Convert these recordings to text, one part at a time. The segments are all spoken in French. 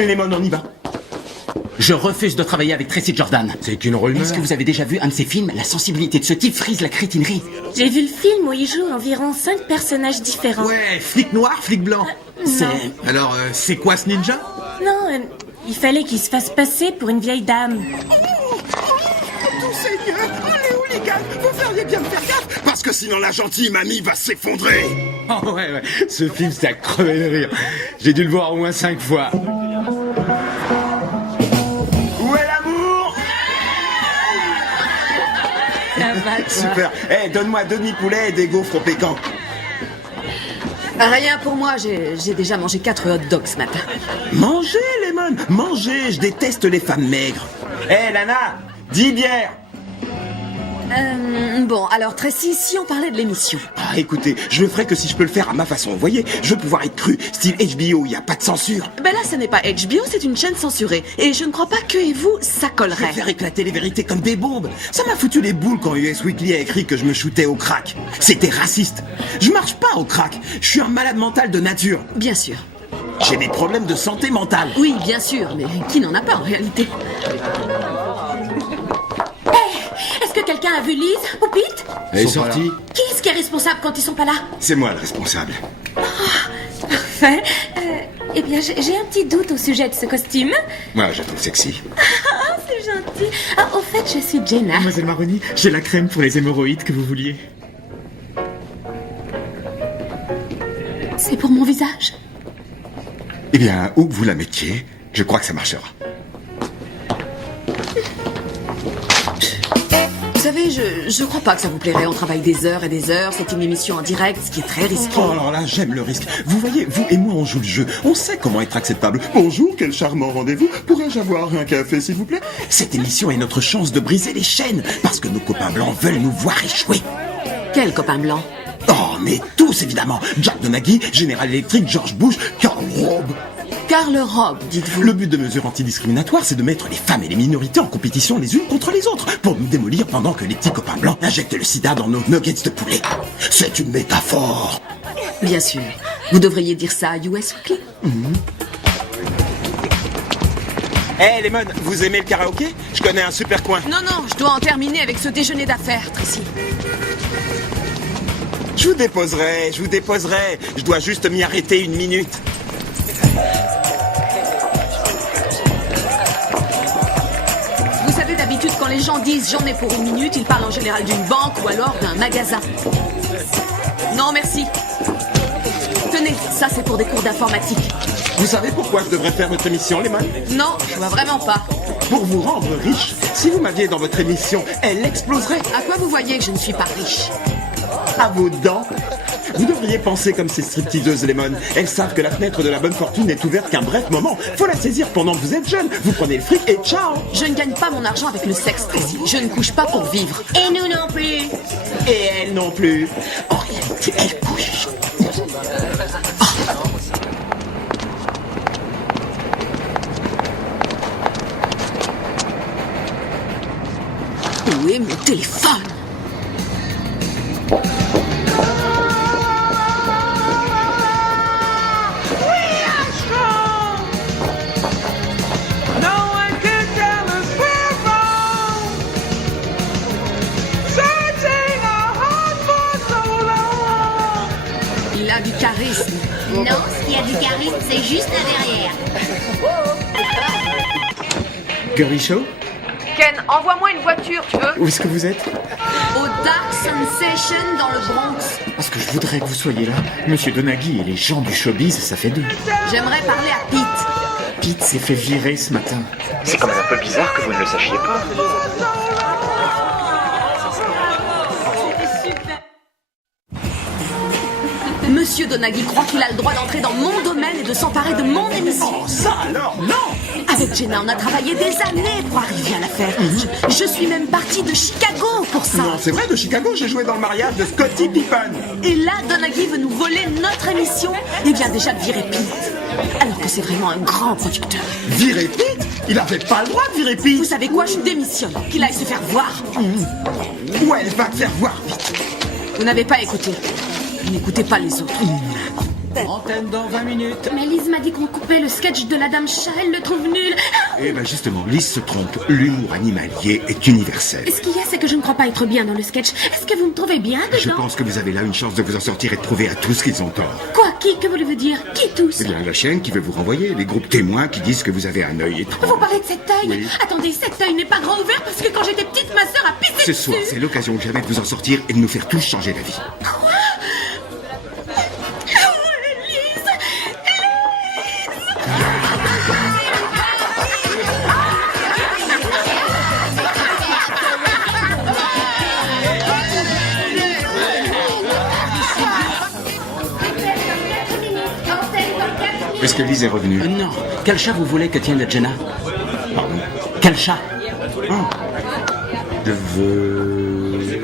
Lemon, on y va. Je refuse de travailler avec Tracy Jordan. C'est qu'une rumeur. Est-ce que vous avez déjà vu un de ces films? La sensibilité de ce type frise la crétinerie. J'ai vu le film où il joue environ 5 personnages différents. Ouais, flic noir, flic blanc. Non. Alors, c'est quoi ce ninja? Non, il fallait qu'il se fasse passer pour une vieille dame. Tout Seigneur, allez hooligan, vous feriez bien de faire gaffe, parce que sinon la gentille mamie va s'effondrer. Oh ouais, ce film c'est à crever de rire. J'ai dû le voir au moins 5 fois. Où est l'amour? Ça va, toi. Super. Donne-moi 2 demi-poulets et des gaufres au pécan. Rien pour moi, j'ai déjà mangé 4 hot dogs ce matin. Mangez, Lemon, mangez, je déteste les femmes maigres. Lana, 10 bières. Bon, alors Tracy, si on parlait de l'émission. Ah, écoutez, je le ferai que si je peux le faire à ma façon. Vous voyez, je veux pouvoir être cru, style HBO, il n'y a pas de censure. Ben là, ce n'est pas HBO, c'est une chaîne censurée. Et je ne crois pas que et vous, ça Je vais collerait. faire éclater les vérités comme des bombes. Ça m'a foutu les boules quand US Weekly a écrit que je me shootais au crack. C'était raciste. Je marche pas au crack. Je suis un malade mental de nature. Bien sûr. J'ai des problèmes de santé mentale. Oui, bien sûr, mais qui n'en a pas en réalité? Est-ce que quelqu'un a vu Lise ou Pete? Elle est sortie. Qui est-ce qui est responsable quand ils sont pas là? C'est moi le responsable. Parfait. Eh bien, j'ai un petit doute au sujet de ce costume. Moi, je la trouve sexy. Ah, c'est gentil. Ah, au fait, je suis Jenna. Mademoiselle Maroni, j'ai la crème pour les hémorroïdes que vous vouliez. C'est pour mon visage. Eh bien, où que vous la mettiez, je crois que ça marchera. Vous savez, je crois pas que ça vous plairait. On travaille des heures et des heures. C'est une émission en direct, ce qui est très risqué. Oh, alors là, j'aime le risque. Vous voyez, vous et moi, on joue le jeu. On sait comment être acceptable. Bonjour, quel charmant rendez-vous. Pourrais-je avoir un café, s'il vous plaît? Cette émission est notre chance de briser les chaînes, parce que nos copains blancs veulent nous voir échouer. Quel copain blanc? Oh, mais tous, évidemment. Jack Donaghy, General Electric, George Bush, Karl Rove. Karl Rove, dites-vous. Le but de mesures antidiscriminatoires, c'est de mettre les femmes et les minorités en compétition les unes contre les autres, pour nous démolir pendant que les petits copains blancs injectent le sida dans nos nuggets de poulet. C'est une métaphore. Bien sûr. Vous devriez dire ça à US Weekly. Lemon, vous aimez le karaoké? Je connais un super coin. Non, je dois en terminer avec ce déjeuner d'affaires, Tracy. Je vous déposerai. Je dois juste m'y arrêter 1 minute. Vous savez, d'habitude, quand les gens disent « j'en ai pour 1 minute », ils parlent en général d'une banque ou alors d'un magasin. Non, merci. Tenez, ça c'est pour des cours d'informatique. Vous savez pourquoi je devrais faire votre émission, Lemon? Non, je vois vraiment pas. Pour vous rendre riche. Si vous m'aviez dans votre émission, elle exploserait. À quoi vous voyez que je ne suis pas riche? À vos dents. Vous devriez penser comme ces stripteaseuses, Lemon. Elles savent que la fenêtre de la bonne fortune n'est ouverte qu'un bref moment. Faut la saisir pendant que vous êtes jeune. Vous prenez le fric et ciao. Je ne gagne pas mon argent avec le sexe, Tracy. Je ne couche pas pour vivre. Et nous non plus. Et elle non plus. En réalité, elle couche. Où est mon téléphone? Il a du charisme. Non, ce qui a du charisme, c'est juste là derrière. Girly Show? Ken, envoie-moi une voiture, tu veux? Où est-ce que vous êtes? Au Dark Sensation dans le Bronx. Parce que je voudrais que vous soyez là. Monsieur Donaghy et les gens du showbiz, ça fait 2. J'aimerais parler à Pete. Pete s'est fait virer ce matin. C'est quand même un peu bizarre que vous ne le sachiez pas. Monsieur Donaghy croit qu'il a le droit d'entrer dans mon domaine et de s'emparer de mon émission. Oh, ça alors, non. Avec Jenna, on a travaillé des années pour arriver à la faire. Je suis même partie de Chicago pour ça. Non, c'est vrai, de Chicago, j'ai joué dans le mariage de Scottie Pippen. Et là, Donaghy veut nous voler notre émission et vient déjà de virer Pete. Alors que c'est vraiment un grand producteur. Virer Pete? Il avait pas le droit de virer Pete. Vous savez quoi, je démissionne. Qu'il aille se faire voir. Ouais, va te faire voir, vite. Vous n'avez pas écouté. N'écoutez pas les autres. Antenne dans 20 minutes. Mais Lise m'a dit qu'on coupait le sketch de la Dame Chat, elle le trouve nul. Eh ben justement, Lise se trompe. L'humour animalier est universel. Ce qu'il y a, c'est que je ne crois pas être bien dans le sketch. Est-ce que vous me trouvez bien dedans? Je pense que vous avez là une chance de vous en sortir et de prouver à tous qu'ils ont tort. Quoi? Qui? Que voulez-vous dire? Qui tous? Eh bien, la chaîne qui veut vous renvoyer, les groupes témoins qui disent que vous avez un œil étrange. Vous parlez de cet œil? Oui. Attendez, cet œil n'est pas grand ouvert parce que quand j'étais petite, ma sœur a pissé Ce dessus. soir, c'est l'occasion ou jamais de vous en sortir et de nous faire tous changer d'avis. Est-ce que Lise est revenue? Non. Quel chat vous voulez que tienne Jenna? Pardon. Quel chat? Je veux...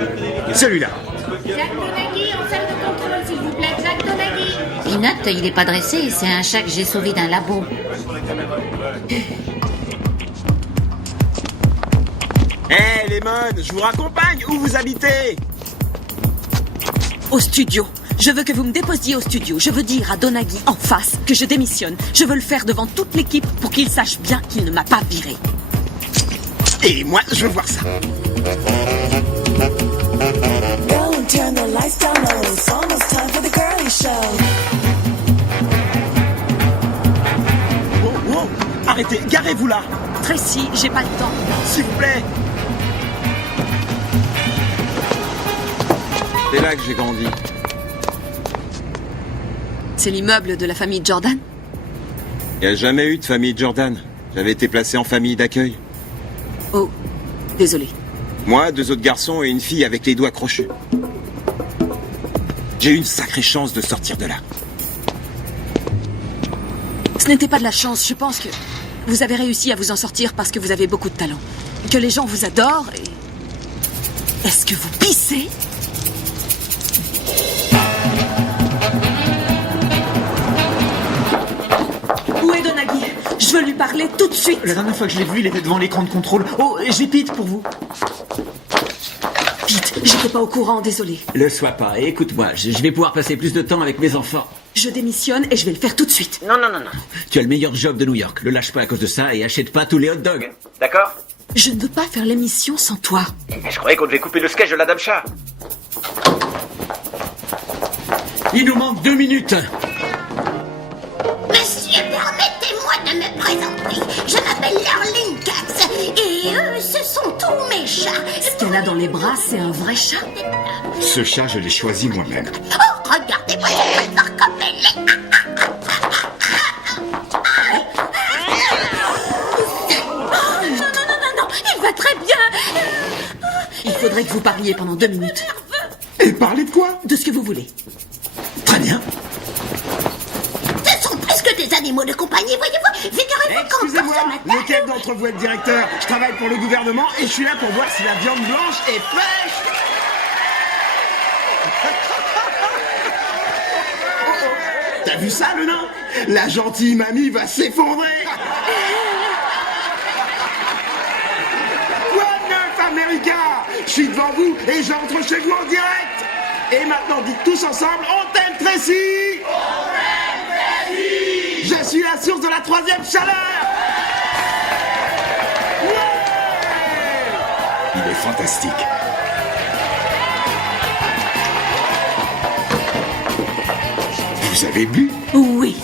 Celui-là. Jacques Donaghy, en salle de contrôle, s'il vous plaît. Jacques Donaghy. Peanut, il est pas dressé, c'est un chat que j'ai sauvé d'un labo. Hé, Lemon, je vous raccompagne. Où vous habitez? Au studio. Je veux que vous me déposiez au studio. Je veux dire à Donaghy en face que je démissionne. Je veux le faire devant toute l'équipe pour qu'il sache bien qu'il ne m'a pas viré. Et moi, je veux voir ça. Go and turn the lights down low. It's almost time for the girly show. Oh, arrêtez, garez-vous là. Tracy, j'ai pas le temps. S'il vous plaît. C'est là que j'ai grandi. C'est l'immeuble de la famille Jordan? Il n'y a jamais eu de famille Jordan. J'avais été placé en famille d'accueil. Oh, désolé. Moi, 2 autres garçons et une fille avec les doigts crochus. J'ai eu une sacrée chance de sortir de là. Ce n'était pas de la chance, je pense que vous avez réussi à vous en sortir parce que vous avez beaucoup de talent. Que les gens vous adorent et... Est-ce que vous pissez? Où est Donaghy? Je veux lui parler tout de suite. La dernière fois que je l'ai vu, il était devant l'écran de contrôle. Oh, j'ai Pete pour vous. Pete, j'étais pas au courant, désolé. Le sois pas. Et écoute-moi, je vais pouvoir passer plus de temps avec mes enfants. Je démissionne et je vais le faire tout de suite. Non. Tu as le meilleur job de New York. Le lâche pas à cause de ça et achète pas tous les hot dogs. D'accord? Je ne veux pas faire l'émission sans toi. Mais je croyais qu'on devait couper le sketch de la Dame Chat. Il nous manque 2 minutes. Monsieur, permettez-moi de me présenter. Je m'appelle Lurline Katz et eux, ce sont tous mes chats. Ce qu'elle a dans les bras, c'est un vrai chat. Ce chat, je l'ai choisi moi-même. Oh, regardez-moi cette histoire comme elle est. Non, il va très bien. Il faudrait que vous parliez pendant 2 minutes. Et parlez de quoi? De ce que vous voulez. Très bien. Ce sont presque des animaux de compagnie, voyez-vous. Figurez-vous qu'encore Excusez-moi, ce matin... lequel d'entre vous est directeur? Je travaille pour le gouvernement et je suis là pour voir si la viande blanche est fraîche. T'as vu ça, le nain? La gentille mamie va s'effondrer. One North America. Je suis devant vous et j'entre chez vous en direct. Et maintenant, dites tous ensemble, on t'aime Tracy. Je suis la source de la 3e chaleur. Ouais. Il est fantastique. Vous avez bu? Oui.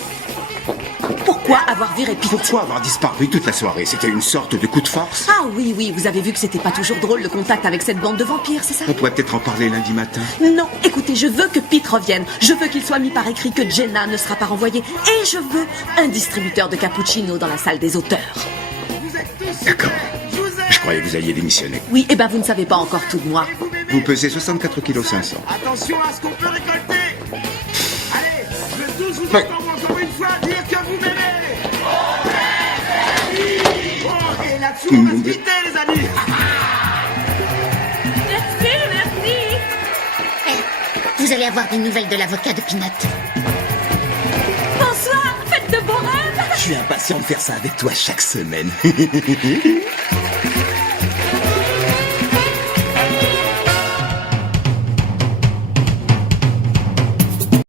Pourquoi avoir viré Pete? Pourquoi avoir disparu toute la soirée? C'était une sorte de coup de force? Ah oui, vous avez vu que c'était pas toujours drôle le contact avec cette bande de vampires, c'est ça? On pourrait peut-être en parler lundi matin. Non, écoutez, je veux que Pete revienne. Je veux qu'il soit mis par écrit que Jenna ne sera pas renvoyée. Et je veux un distributeur de cappuccino dans la salle des auteurs. D'accord. Je croyais que vous alliez démissionner. Oui, eh ben vous ne savez pas encore tout de moi. Vous pesez 64 kg 500. Attention à ce qu'on peut récolter. Allez, je veux tous vous Ouais. entendre encore une fois dire que vous m'aimez. Oh, et là-dessus, on va se quitter, les amis. Merci. Vous allez avoir des nouvelles de l'avocat de Peanut. Bonsoir, faites de beaux rêves. Je suis impatient de faire ça avec toi chaque semaine.